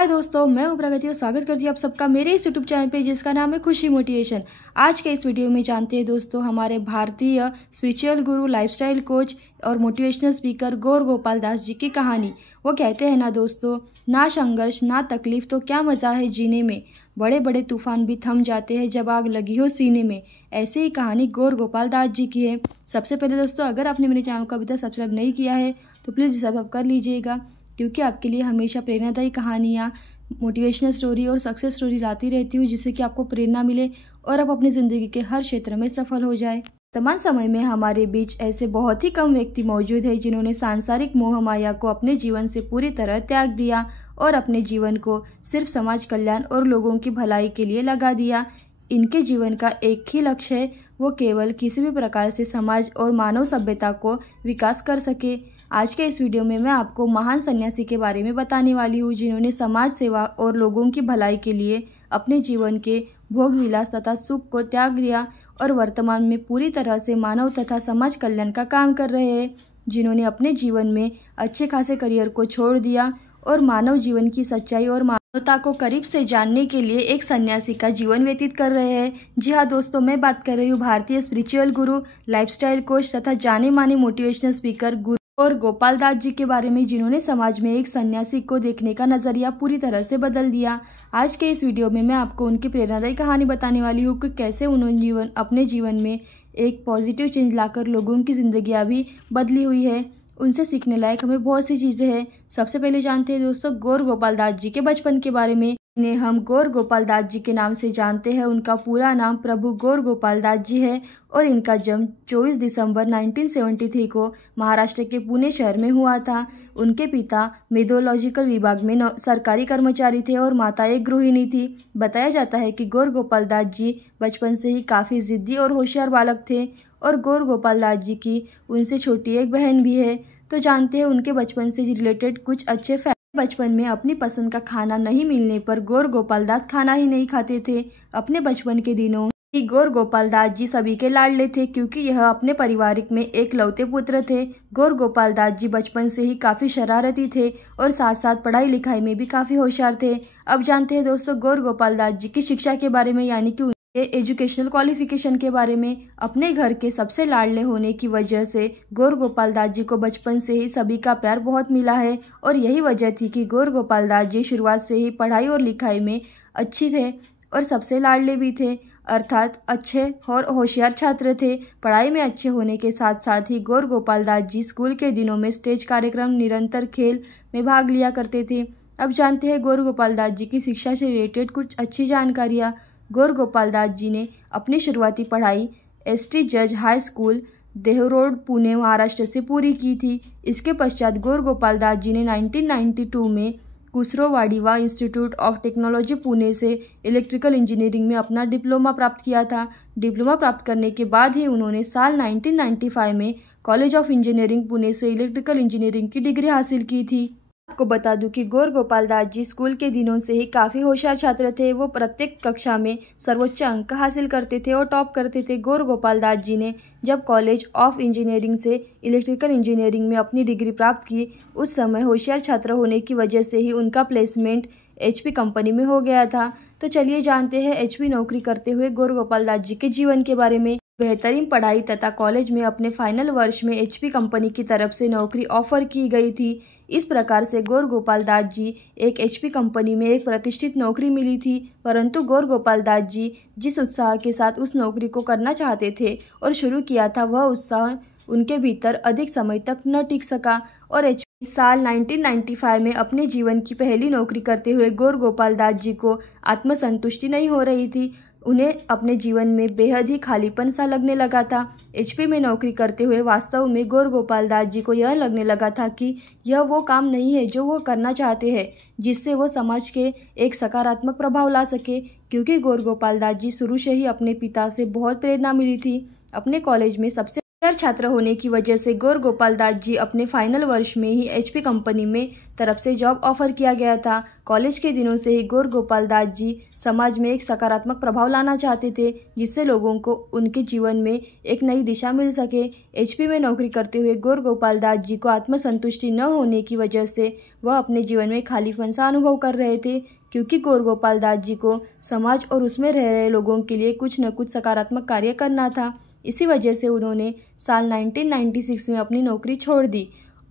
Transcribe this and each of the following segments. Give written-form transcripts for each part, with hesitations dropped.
हाय दोस्तों, मैं हूं प्रगति और स्वागत करती हूँ आप सबका मेरे इस यूट्यूब चैनल पे जिसका नाम है खुशी मोटिवेशन। आज के इस वीडियो में जानते हैं दोस्तों हमारे भारतीय स्पिरिचुअल गुरु, लाइफस्टाइल कोच और मोटिवेशनल स्पीकर गौर गोपाल दास जी की कहानी। वो कहते हैं ना दोस्तों, ना संघर्ष ना तकलीफ तो क्या मज़ा है जीने में, बड़े बड़े तूफान भी थम जाते हैं जब आग लगी हो सीने में। ऐसे ही कहानी गौर गोपाल दास जी की है। सबसे पहले दोस्तों, अगर आपने मेरे चैनल को अभी तक सब्सक्राइब नहीं किया है तो प्लीज़ सब्सक्राइब कर लीजिएगा, क्योंकि आपके लिए हमेशा प्रेरणादायी कहानियाँ, मोटिवेशनल स्टोरी और सक्सेस स्टोरी लाती रहती हूँ, जिससे कि आपको प्रेरणा मिले और आप अपनी ज़िंदगी के हर क्षेत्र में सफल हो जाए। वर्तमान समय में हमारे बीच ऐसे बहुत ही कम व्यक्ति मौजूद हैं जिन्होंने सांसारिक मोह माया को अपने जीवन से पूरी तरह त्याग दिया और अपने जीवन को सिर्फ समाज कल्याण और लोगों की भलाई के लिए लगा दिया। इनके जीवन का एक ही लक्ष्य है, वो केवल किसी भी प्रकार से समाज और मानव सभ्यता को विकास कर सके। आज के इस वीडियो में मैं आपको महान सन्यासी के बारे में बताने वाली हूँ, जिन्होंने समाज सेवा और लोगों की भलाई के लिए अपने जीवन के भोग विलास तथा सुख को त्याग दिया और वर्तमान में पूरी तरह से मानव तथा समाज कल्याण का काम कर रहे हैं। जिन्होंने अपने जीवन में अच्छे खासे करियर को छोड़ दिया और मानव जीवन की सच्चाई और मानवता को करीब से जानने के लिए एक सन्यासी का जीवन व्यतीत कर रहे हैं। जी हाँ दोस्तों, मैं बात कर रही हूँ भारतीय स्पिरिचुअल गुरु, लाइफस्टाइल कोच तथा जाने माने मोटिवेशनल स्पीकर गुरु और गोपाल दास जी के बारे में, जिन्होंने समाज में एक सन्यासी को देखने का नजरिया पूरी तरह से बदल दिया। आज के इस वीडियो में मैं आपको उनकी प्रेरणादायी कहानी बताने वाली हूँ कि कैसे उन्होंने अपने जीवन में एक पॉजिटिव चेंज लाकर लोगों की जिंदगियां भी बदली हुई है। उनसे सीखने लायक हमें बहुत सी चीज़ें हैं। सबसे पहले जानते हैं दोस्तों गौर गोपाल दास जी के बचपन के बारे में। इन्हें हम गौर गोपाल दास जी के नाम से जानते हैं। उनका पूरा नाम प्रभु गौर गोपाल दास जी है और इनका जन्म 24 दिसंबर 1973 को महाराष्ट्र के पुणे शहर में हुआ था। उनके पिता मेथोलॉजिकल विभाग में सरकारी कर्मचारी थे और माता एक गृहिणी थी। बताया जाता है कि गौर गोपाल दास जी बचपन से ही काफ़ी जिद्दी और होशियार बालक थे और गौर गोपाल दास जी की उनसे छोटी एक बहन भी है। तो जानते हैं उनके बचपन से रिलेटेड कुछ अच्छे फैक्ट। बचपन में अपनी पसंद का खाना नहीं मिलने पर गौर गोपाल दास खाना ही नहीं खाते थे। अपने बचपन के दिनों ही गौर गोपाल दास जी सभी के लाडले थे, क्योंकि यह अपने पारिवारिक में एक लौते पुत्र थे। गौर गोपाल दास जी बचपन से ही काफ़ी शरारती थे और साथ साथ पढ़ाई लिखाई में भी काफ़ी होशियार थे। अब जानते हैं दोस्तों गौर गोपाल दास जी की शिक्षा के बारे में, यानी कि एजुकेशनल क्वालिफिकेशन के बारे में। अपने घर के सबसे लाडले होने की वजह से गौर गोपाल दास जी को बचपन से ही सभी का प्यार बहुत मिला है और यही वजह थी कि गौर गोपाल दास जी शुरुआत से ही पढ़ाई और लिखाई में अच्छे थे और सबसे लाडले भी थे, अर्थात अच्छे और होशियार छात्र थे। पढ़ाई में अच्छे होने के साथ साथ ही गौर गोपाल दास जी स्कूल के दिनों में स्टेज कार्यक्रम, निरंतर खेल में भाग लिया करते थे। अब जानते हैं गौर गोपाल दास जी की शिक्षा से रिलेटेड कुछ अच्छी जानकारियाँ। गौर गोपाल दास जी ने अपनी शुरुआती पढ़ाई ST जज हाई स्कूल, देहरोड, पुणे, महाराष्ट्र से पूरी की थी। इसके पश्चात गौर गोपाल दास जी ने 1992 में कुसरोवाडीवा इंस्टीट्यूट ऑफ टेक्नोलॉजी पुणे से इलेक्ट्रिकल इंजीनियरिंग में अपना डिप्लोमा प्राप्त किया था। डिप्लोमा प्राप्त करने के बाद ही उन्होंने साल 1995 में कॉलेज ऑफ इंजीनियरिंग पुणे से इलेक्ट्रिकल इंजीनियरिंग की डिग्री हासिल की थी। आपको बता दूं कि गौर गोपाल दास जी स्कूल के दिनों से ही काफ़ी होशियार छात्र थे। वो प्रत्येक कक्षा में सर्वोच्च अंक हासिल करते थे और टॉप करते थे। गौर गोपाल दास जी ने जब कॉलेज ऑफ इंजीनियरिंग से इलेक्ट्रिकल इंजीनियरिंग में अपनी डिग्री प्राप्त की, उस समय होशियार छात्र होने की वजह से ही उनका प्लेसमेंट HP कंपनी में हो गया था। तो चलिए जानते हैं HP नौकरी करते हुए गौर गोपाल दास जी के जीवन के बारे में। बेहतरीन पढ़ाई तथा कॉलेज में अपने फाइनल वर्ष में HP कंपनी की तरफ से नौकरी ऑफर की गई थी। इस प्रकार से गौर गोपाल दास जी एक HP कंपनी में एक प्रतिष्ठित नौकरी मिली थी, परंतु गौर गोपाल दास जी जिस उत्साह के साथ उस नौकरी को करना चाहते थे और शुरू किया था, वह उत्साह उनके भीतर अधिक समय तक न टिक सका और HP साल 1995 में अपने जीवन की पहली नौकरी करते हुए गौर गोपाल दास जी को आत्मसंतुष्टि नहीं हो रही थी। उन्हें अपने जीवन में बेहद ही खालीपन सा लगने लगा था। HP में नौकरी करते हुए वास्तव में गौर गोपाल दास जी को यह लगने लगा था कि यह वो काम नहीं है जो वो करना चाहते हैं, जिससे वो समाज के एक सकारात्मक प्रभाव ला सके। क्योंकि गौर गोपाल दास जी शुरू से ही अपने पिता से बहुत प्रेरणा मिली थी। अपने कॉलेज में सबसे छात्र होने की वजह से गौर गोपाल दास जी अपने फाइनल वर्ष में ही HP कंपनी में तरफ से जॉब ऑफर किया गया था। कॉलेज के दिनों से ही गौर गोपाल दास जी समाज में एक सकारात्मक प्रभाव लाना चाहते थे, जिससे लोगों को उनके जीवन में एक नई दिशा मिल सके। HP में नौकरी करते हुए गौर गोपाल दास जी को आत्मसंतुष्टि न होने की वजह से वह अपने जीवन में खालीपन सा अनुभव कर रहे थे, क्योंकि गौर गोपाल दास जी को समाज और उसमें रह रहे लोगों के लिए कुछ न कुछ सकारात्मक कार्य करना था। इसी वजह से उन्होंने साल 1996 में अपनी नौकरी छोड़ दी।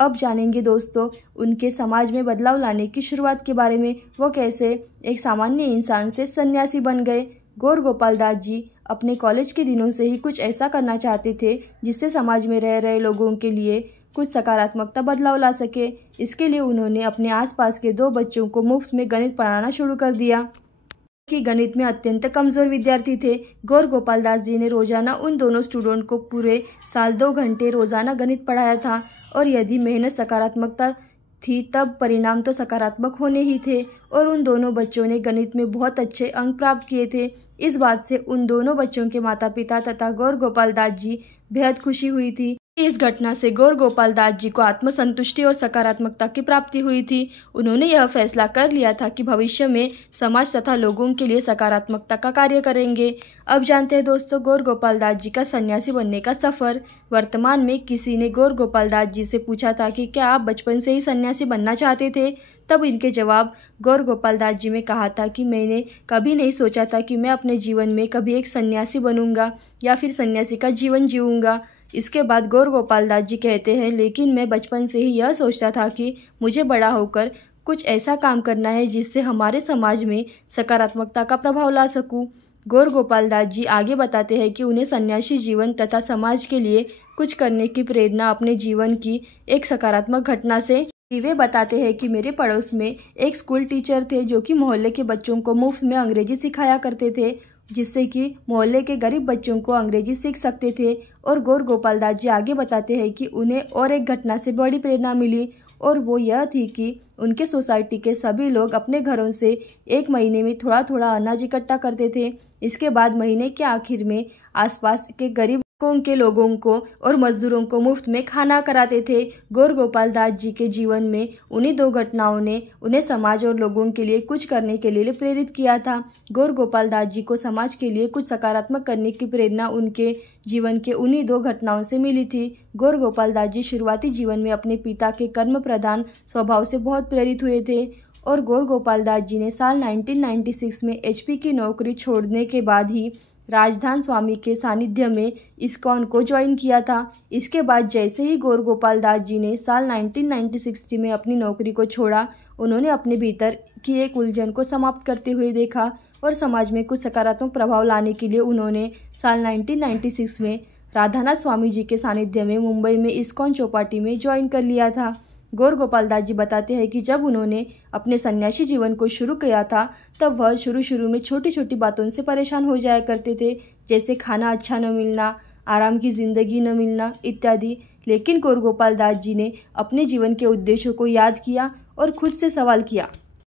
अब जानेंगे दोस्तों उनके समाज में बदलाव लाने की शुरुआत के बारे में। वो कैसे एक सामान्य इंसान से सन्यासी बन गए। गौर गोपाल दास जी अपने कॉलेज के दिनों से ही कुछ ऐसा करना चाहते थे जिससे समाज में रह रहे लोगों के लिए कुछ सकारात्मकता बदलाव ला सके। इसके लिए उन्होंने अपने आसपास के 2 बच्चों को मुफ्त में गणित पढ़ाना शुरू कर दिया कि गणित में अत्यंत कमज़ोर विद्यार्थी थे। गौर गोपाल दास जी ने रोजाना उन दोनों स्टूडेंट को पूरे साल 2 घंटे रोजाना गणित पढ़ाया था, और यदि मेहनत सकारात्मकता थी तब परिणाम तो सकारात्मक होने ही थे। और उन दोनों बच्चों ने गणित में बहुत अच्छे अंक प्राप्त किए थे। इस बात से उन दोनों बच्चों के माता पिता तथा गौर गोपाल दास जी बेहद खुशी हुई थी। इस घटना से गौर गोपाल दास जी को आत्मसंतुष्टि और सकारात्मकता की प्राप्ति हुई थी। उन्होंने यह फैसला कर लिया था कि भविष्य में समाज तथा लोगों के लिए सकारात्मकता का कार्य करेंगे। अब जानते हैं दोस्तों गौर गोपाल दास जी का सन्यासी बनने का सफ़र। वर्तमान में किसी ने गौर गोपाल दास जी से पूछा था कि क्या आप बचपन से ही सन्यासी बनना चाहते थे? तब इनके जवाब गौर गोपाल दास जी में कहा था कि मैंने कभी नहीं सोचा था कि मैं अपने जीवन में कभी एक सन्यासी बनूंगा या फिर सन्यासी का जीवन जीऊँगा। इसके बाद गौर गोपाल दास जी कहते हैं, लेकिन मैं बचपन से ही यह सोचता था कि मुझे बड़ा होकर कुछ ऐसा काम करना है जिससे हमारे समाज में सकारात्मकता का प्रभाव ला सकूं। गौर गोपाल दास जी आगे बताते हैं कि उन्हें सन्यासी जीवन तथा समाज के लिए कुछ करने की प्रेरणा अपने जीवन की एक सकारात्मक घटना से। वे बताते हैं कि मेरे पड़ोस में एक स्कूल टीचर थे जो कि मोहल्ले के बच्चों को मुफ्त में अंग्रेजी सिखाया करते थे, जिससे कि मोहल्ले के गरीब बच्चों को अंग्रेजी सीख सकते थे। और गौर गोपाल दास जी आगे बताते हैं कि उन्हें और एक घटना से बड़ी प्रेरणा मिली, और वो यह थी कि उनके सोसाइटी के सभी लोग अपने घरों से एक महीने में थोड़ा थोड़ा अनाज इकट्ठा करते थे। इसके बाद महीने के आखिर में आसपास के गरीब के लोगों को और मजदूरों को मुफ्त में खाना कराते थे। गौर गोपाल दास जी के जीवन में उन्हीं 2 घटनाओं ने उन्हें समाज और लोगों के लिए कुछ करने के लिए प्रेरित किया था। गौर गोपाल दास जी को समाज के लिए कुछ सकारात्मक करने की प्रेरणा उनके जीवन के उन्हीं 2 घटनाओं से मिली थी। गौर गोपाल दास जी शुरुआती जीवन में अपने पिता के कर्म प्रधान स्वभाव से बहुत प्रेरित हुए थे, और गौर गोपाल दास जी ने साल 1996 में HP की नौकरी छोड़ने के बाद ही राजधान स्वामी के सानिध्य में इस्कॉन को ज्वाइन किया था। इसके बाद जैसे ही गौर गोपाल दास जी ने साल 1996 में अपनी नौकरी को छोड़ा, उन्होंने अपने भीतर की एक उलझन को समाप्त करते हुए देखा, और समाज में कुछ सकारात्मक प्रभाव लाने के लिए उन्होंने साल 1996 में राधानाथ स्वामी जी के सानिध्य में मुंबई में इस्कॉन चौपाटी में ज्वाइन कर लिया था। गौर गोपाल दास जी बताते हैं कि जब उन्होंने अपने सन्यासी जीवन को शुरू किया था तब वह शुरू में छोटी छोटी बातों से परेशान हो जाया करते थे, जैसे खाना अच्छा न मिलना, आराम की ज़िंदगी न मिलना इत्यादि। लेकिन गौर गोपाल दास जी ने अपने जीवन के उद्देश्यों को याद किया और खुद से सवाल किया,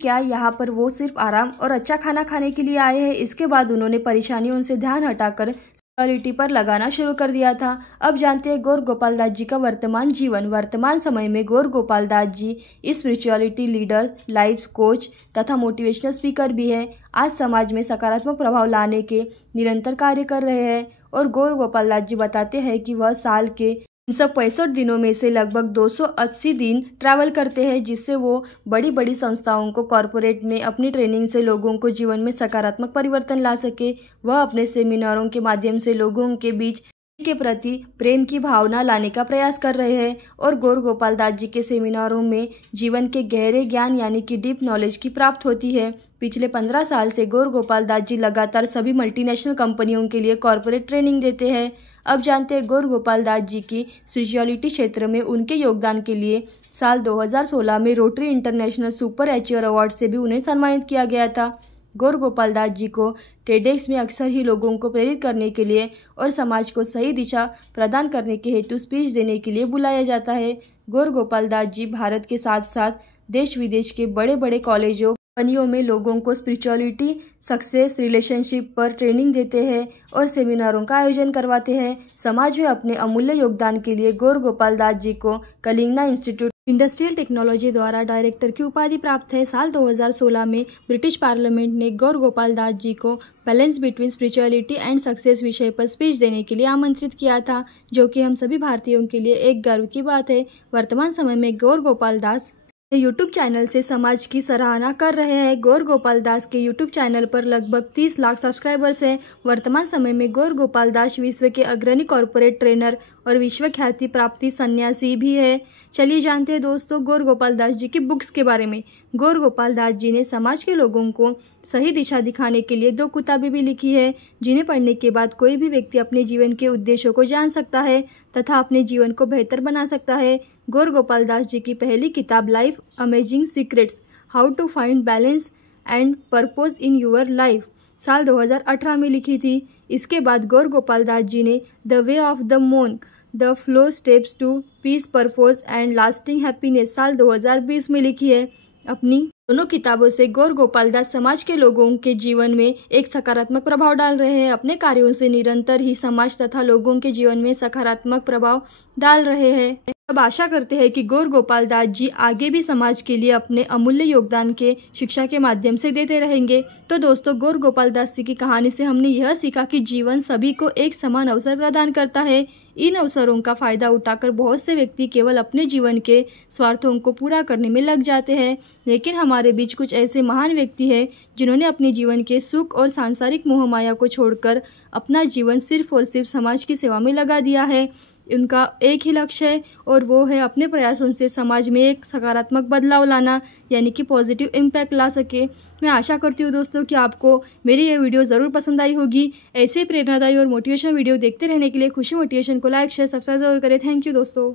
क्या यहाँ पर वो सिर्फ आराम और अच्छा खाना खाने के लिए आए हैं? इसके बाद उन्होंने परेशानियों से ध्यान हटाकर स्पिरिचुअलिटी पर लगाना शुरू कर दिया था। अब जानते हैं गौर गोपाल दास जी का वर्तमान जीवन। वर्तमान समय में गौर गोपाल दास जी स्पिरिचुअलिटी लीडर, लाइफ कोच तथा मोटिवेशनल स्पीकर भी है। आज समाज में सकारात्मक प्रभाव लाने के निरंतर कार्य कर रहे हैं, और गौर गोपाल दास जी बताते हैं कि वह साल के 365 दिनों में से लगभग 280 दिन ट्रैवल करते हैं, जिससे वो बड़ी बड़ी संस्थाओं को कॉरपोरेट में अपनी ट्रेनिंग से लोगों को जीवन में सकारात्मक परिवर्तन ला सके। वह अपने सेमिनारों के माध्यम से लोगों के बीच के प्रति प्रेम की भावना लाने का प्रयास कर रहे हैं, और गौर गोपाल दास जी के सेमिनारों में जीवन के गहरे ज्ञान यानी कि डीप नॉलेज की प्राप्त होती है। पिछले 15 साल से गौर गोपाल दास जी लगातार सभी मल्टीनेशनल कंपनियों के लिए कॉरपोरेट ट्रेनिंग देते हैं। अब जानते हैं गौर गोपाल दास जी की स्पिरिचुअलिटी क्षेत्र में उनके योगदान के लिए साल 2016 में rotary international super achiever award से भी उन्हें सम्मानित किया गया था। गौर गोपाल दास जी को टेडेक्स में अक्सर ही लोगों को प्रेरित करने के लिए और समाज को सही दिशा प्रदान करने के हेतु स्पीच देने के लिए बुलाया जाता है। गौर गोपाल दास जी भारत के साथ साथ देश विदेश के बड़े बड़े कॉलेजों कंपनियों में लोगों को स्पिरिचुअलिटी, सक्सेस, रिलेशनशिप पर ट्रेनिंग देते हैं और सेमिनारों का आयोजन करवाते हैं। समाज में अपने अमूल्य योगदान के लिए गौर गोपाल दास जी को कलिंगा इंस्टीट्यूट इंडस्ट्रियल टेक्नोलॉजी द्वारा डायरेक्टर की उपाधि प्राप्त है। साल 2016 में ब्रिटिश पार्लियामेंट ने गौर गोपाल दास जी को balance between spirituality and success विषय पर स्पीच देने के लिए आमंत्रित किया था, जो कि हम सभी भारतीयों के लिए एक गर्व की बात है। वर्तमान समय में गौर गोपाल दास यूट्यूब चैनल से समाज की सराहना कर रहे हैं। गौर गोपाल दास के यूट्यूब चैनल पर लगभग 30 लाख सब्सक्राइबर्स हैं। वर्तमान समय में गौर गोपाल दास विश्व के अग्रणी कॉर्पोरेट ट्रेनर और विश्व ख्याति प्राप्ति सन्यासी भी है। चलिए जानते हैं दोस्तों गौर गोपाल दास जी की बुक्स के बारे में। गौर गोपाल दास जी ने समाज के लोगों को सही दिशा दिखाने के लिए 2 किताबें भी लिखी है, जिन्हें पढ़ने के बाद कोई भी व्यक्ति अपने जीवन के उद्देश्यों को जान सकता है तथा अपने जीवन को बेहतर बना सकता है। गौर गोपाल दास जी की पहली किताब life amazing secrets, how to find balance and purpose in your life साल 2018 में लिखी थी। इसके बाद गौर गोपाल दास जी ने the way of the monk, the four steps to peace, purpose and lasting happiness साल 2020 में लिखी है। अपनी दोनों किताबों से गौर गोपाल दास समाज के लोगों के जीवन में एक सकारात्मक प्रभाव डाल रहे हैं। अपने कार्यों से निरंतर ही समाज तथा लोगों के जीवन में सकारात्मक प्रभाव डाल रहे हैं। अब आशा करते हैं कि गौर गोपाल दास जी आगे भी समाज के लिए अपने अमूल्य योगदान के शिक्षा के माध्यम से देते रहेंगे। तो दोस्तों गौर गोपाल दास जी की कहानी से हमने यह सीखा कि जीवन सभी को एक समान अवसर प्रदान करता है। इन अवसरों का फायदा उठाकर बहुत से व्यक्ति केवल अपने जीवन के स्वार्थों को पूरा करने में लग जाते हैं, लेकिन हमारे बीच कुछ ऐसे महान व्यक्ति हैं जिन्होंने अपने जीवन के सुख और सांसारिक मोह माया को छोड़कर अपना जीवन सिर्फ और सिर्फ समाज की सेवा में लगा दिया है। उनका एक ही लक्ष्य है और वो है अपने प्रयासों से समाज में एक सकारात्मक बदलाव लाना, यानी कि पॉजिटिव इम्पैक्ट ला सके। मैं आशा करती हूँ दोस्तों कि आपको मेरी ये वीडियो ज़रूर पसंद आई होगी। ऐसे प्रेरणादायी और मोटिवेशनल वीडियो देखते रहने के लिए खुशी मोटिवेशन को लाइक, शेयर, सब्सक्राइब जरूर करें। थैंक यू दोस्तों।